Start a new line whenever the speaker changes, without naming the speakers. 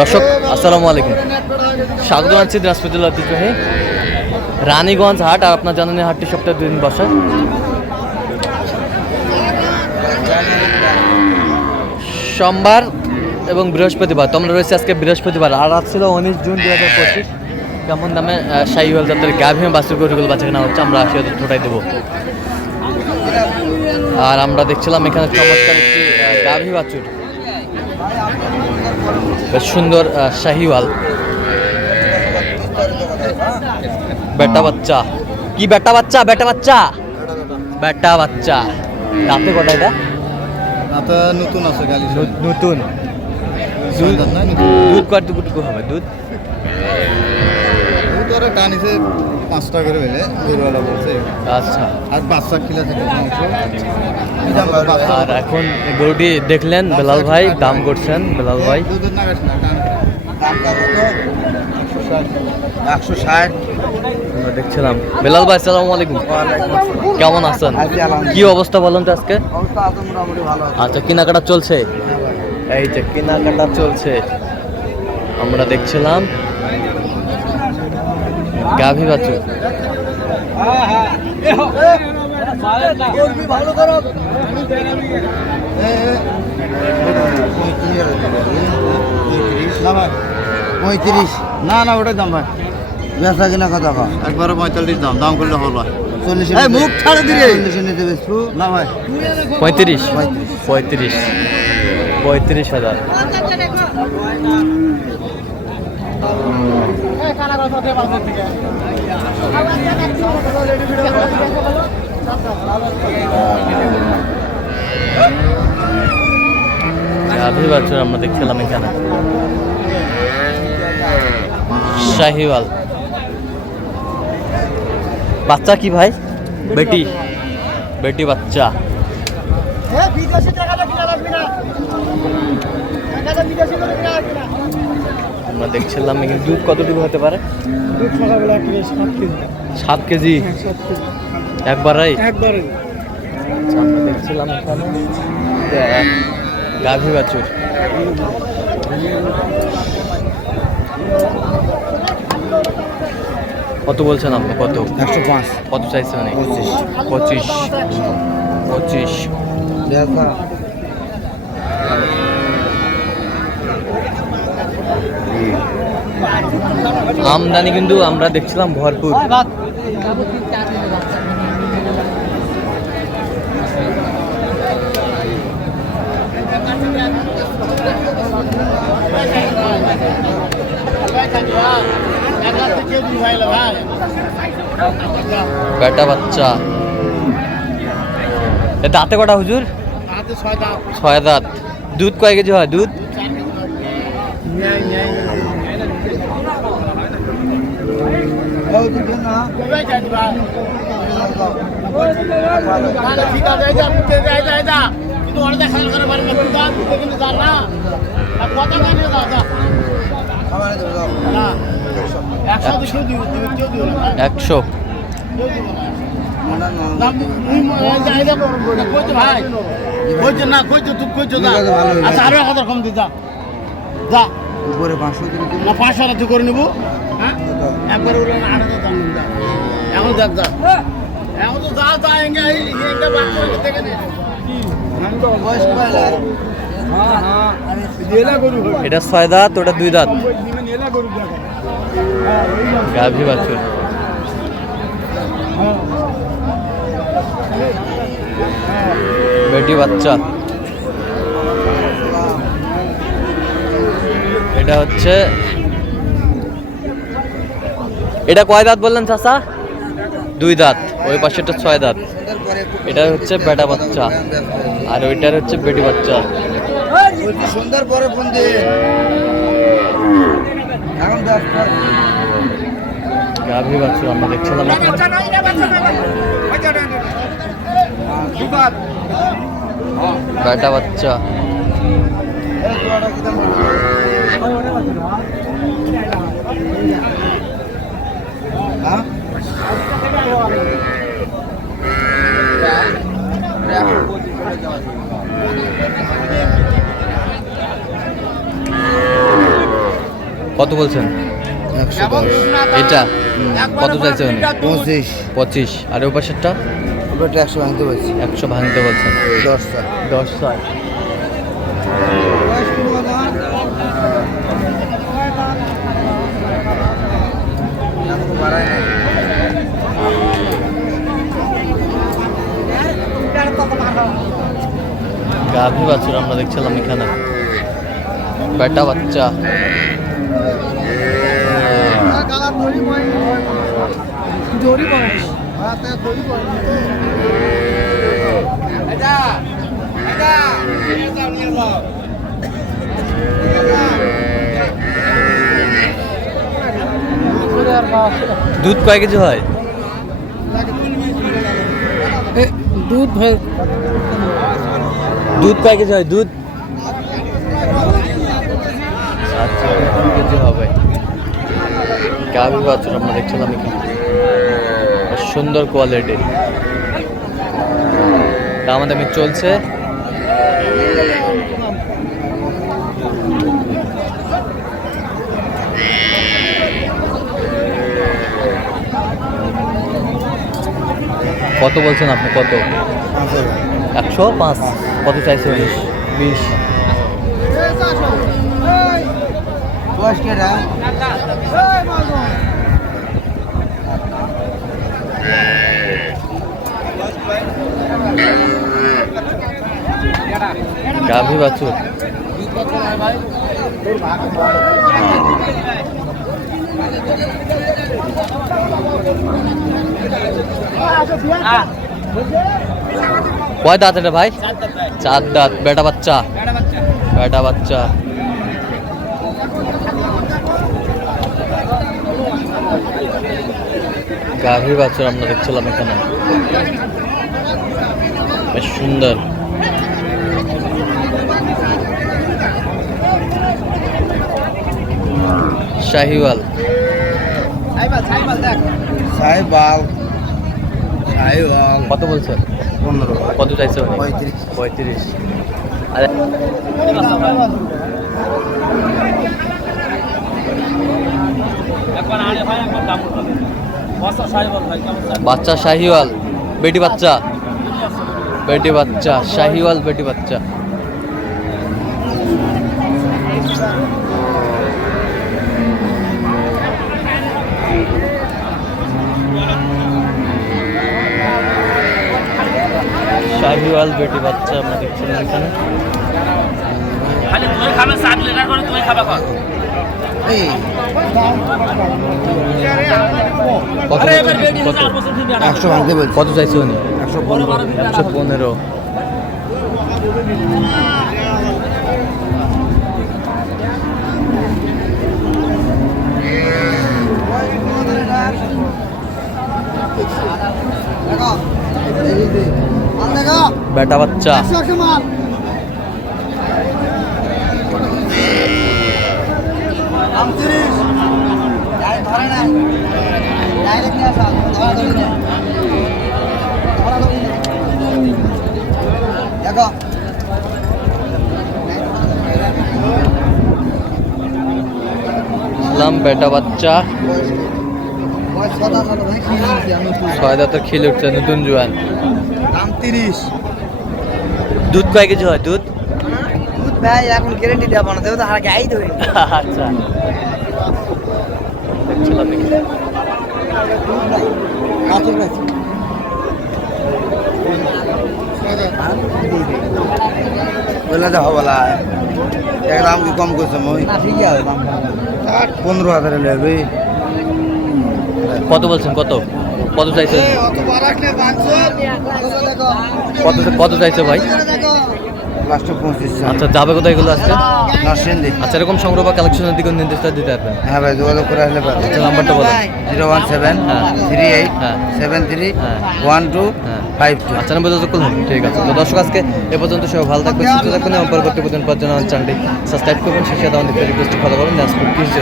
দর্শক, আসসালামু আলাইকুম। স্বাগত জানাচ্ছি দিনাজপুর ঐতিহ্যবাহী রানীগঞ্জ হাট আর আপনার জানেন হাটটি সপ্তাহে দুদিন বসে। সোমবার এবং বৃহস্পতিবার, তোমরা রয়েছে আজকে বৃহস্পতিবার, আর আজ ছিল উনিশ জুন দু হাজার পঁচিশ। কেমন দামে শাহিওয়াল জাতের গাভী বাছুর গরুগুলো বাচ্চা কেনা হচ্ছে, আমরা আসি ওদের ঠোঁটাই দেবো। আর আমরা দেখছিলাম এখানে চমৎকার একটি গাভী বাছুর। বেশ সুন্দর শাহিওয়াল। বেটা বাচ্চা। কি বেটা বাচ্চা বেটা বাচ্চা? বেটা বাচ্চা। দাঁতে কটা এটা?
নতুন আছে
নতুন। দুধ কত হবে? দুধ?
ওরা টানিছে পাঁচটা করে বেলে গরুওয়ালা বলছে।
আচ্ছা।
আর বাচ্চা তো আমার বাচ্চা
আর এখন গরুটি দেখলেন বেলাল ভাই দাম করছেন বেলাল ভাই।
একশো ষাট।
দেখছিলাম। বেলাল ভাই আসসালামু আলাইকুম। কেমন আছেন? কি অবস্থা বলেন তো আজকে? আচ্ছা কেনাকাটা চলছে? এই যে কেনাকাটা চলছে। আমরা দেখছিলাম গাভী বাছুর
পঁয়ত্রিশ। না না ওটাই দাম ভাই। বেচা কিনা কথা কো একবারে পঁয়তাল্লিশ দাম দাম করলে হলো চল্লিশ মুখ ছাড়ে দিলে। চল্লিশে নিতে বেচবো। না ভাই।
পঁয়ত্রিশ।
পঁয়ত্রিশ।
পঁয়ত্রিশ। পঁয়ত্রিশ হাজার। গাভী বাছুর আমরা দেখছিলাম এখানে। শাহিওয়াল। বাচ্চা কি ভাই? বেটি। বেটি বাচ্চা। আমরা দেখছিলাম এখানে দুধ কতটুকু হতে পারে? সাত কেজি। একবারই?
একবারে
আচ্ছা, আমরা দেখছিলাম এখানে গাভী বাছুর। কত বলছেন আপনি? কত?
একশো পাঁচ।
কত চাইছেন
পঁচিশ।
পঁচিশ। পঁচিশ। আমদানি কিন্তু আমরা দেখছিলাম ভরপুর। বেটা বাচ্চা। দাঁতে কটা হুজুর? ছয় দাঁত। দুধ কয় কেজি হয়? দুধ? একশো।
উপরে পাঁচশো দিন।
পাঁচশো রাতে করে নেব। হ্যাঁ? একবার ওরা আট হাজার দাম এখন দেখ যা এখন তো যা যা এঙ্গে এঙ্গে বাক করে দেখে নে
বয়স পাইলা
হ্যাঁ হ্যাঁ।
এটা ছয় দাঁত ওটা দুই দাঁত। গাভী বাছুর। বেটি বাচ্চা। এটা হচ্ছে এটা কয় দাঁত বললেন চাচা? দুই দাঁত। ওই পাশেটা ছয় দাঁত। এটা হচ্ছে বেটা বাচ্চা। আর ওইটার হচ্ছে বেটি বাচ্চা।
সুন্দর পরে ফোন
গাভী বাছুর আমরা দেখছিলাম বেটা বাচ্চা। কত বলছেন? এটা? কত চাইছে উনি?
পঁচিশ।
পঁচিশ। আর ওই পাশেরটা?
ওটা একশো ভাঙতে বলছি।
একশো ভাঙতে বলছেন।
দশ স্যার
দশ ছয় গাভী বাছুর আমরা দেখছিলাম এখানে। বেটা বাচ্চা। দুধ কয় কেজি হয়?
দুধ
দুধ কয় কেজি হয়? দুধ? কেজি হবে। গাভী বাছুর আমরা দেখছিলাম সুন্দর কোয়ালিটি দাম দামি চলছে। কত বলছেন আপনি? কত? একশো? পাঁচ? কত চাইছে উনিশ বিশ। গাভী বাছুর। কয় দাঁত এটা ভাই? চার দাঁত। বেটা বাচ্চা? বেটা বাচ্চা। গাভী বাছুর আমরা দেখছিলাম এখানে। বেশ সুন্দর। শাহিওয়াল।
সাহেবাল
কত বলছো?
পনেরো।
কত চাইছে
পঁয়ত্রিশ।
পঁয়ত্রিশ। আরে বাচ্চা শাহিওয়াল বেটি বাচ্চা। বেটি বাচ্চা শাহিওয়াল বেটি বাচ্চা। শাহিওয়াল বেটি বাচ্চা আমরা দেখছিলাম এখানে।
খালি তুই খাবে সাত লিটার করে তুই খাবে কর।
কত বলছেন?
একশো ভাঙতে
কত চাইছে
একশো পনেরো।
একশো পনেরো। বেটা বাচ্চা। লাম বেটা বাচ্চা। ছয় দাঁতের খিলে উঠছে নতুন জোয়ান।
দাম তিরিশ।
দুধ কয় কেজি হয়? দুধ?
ভাই এখন গ্যারেন্টি দেবো না দেবো তো হারা গাই ধরে।
আচ্ছা।
কাছে তো হবলা। এক দাম কি কম করছে মই? ঠিক আছে পনেরো হাজারে নেবে
কত বলছেন? কত? কত চাইছে? কত কত চাইছে ভাই? আচ্ছা যাবে কোথায় এগুলো আজকে?
নরসিংদী।
আচ্ছা এরকম সংগ্রহ বা কালেকশনের দিকে নির্দেশটা দিতে পারবেন?
হ্যাঁ ভাই যোগাযোগ করে আসলে পারবে
আচ্ছা নাম্বারটা বলেন।
জিরো ওয়ান সেভেন
হ্যাঁ।
থ্রি এইট
হ্যাঁ।
সেভেন থ্রি
হ্যাঁ।
One two. Five two.
আচ্ছা নম্বর যোগাযোগ করুন। ঠিক আছে। তো দর্শক আজকে এ পর্যন্ত সবাই ভালো থাকবে সুস্থ থাকবেন এবং পরবর্তী পর্যন্ত আমার চ্যানেলটি সাবস্ক্রাইব করবেন সেই সাথে আমাদের রিকোয়েস্ট ফলো কৃষি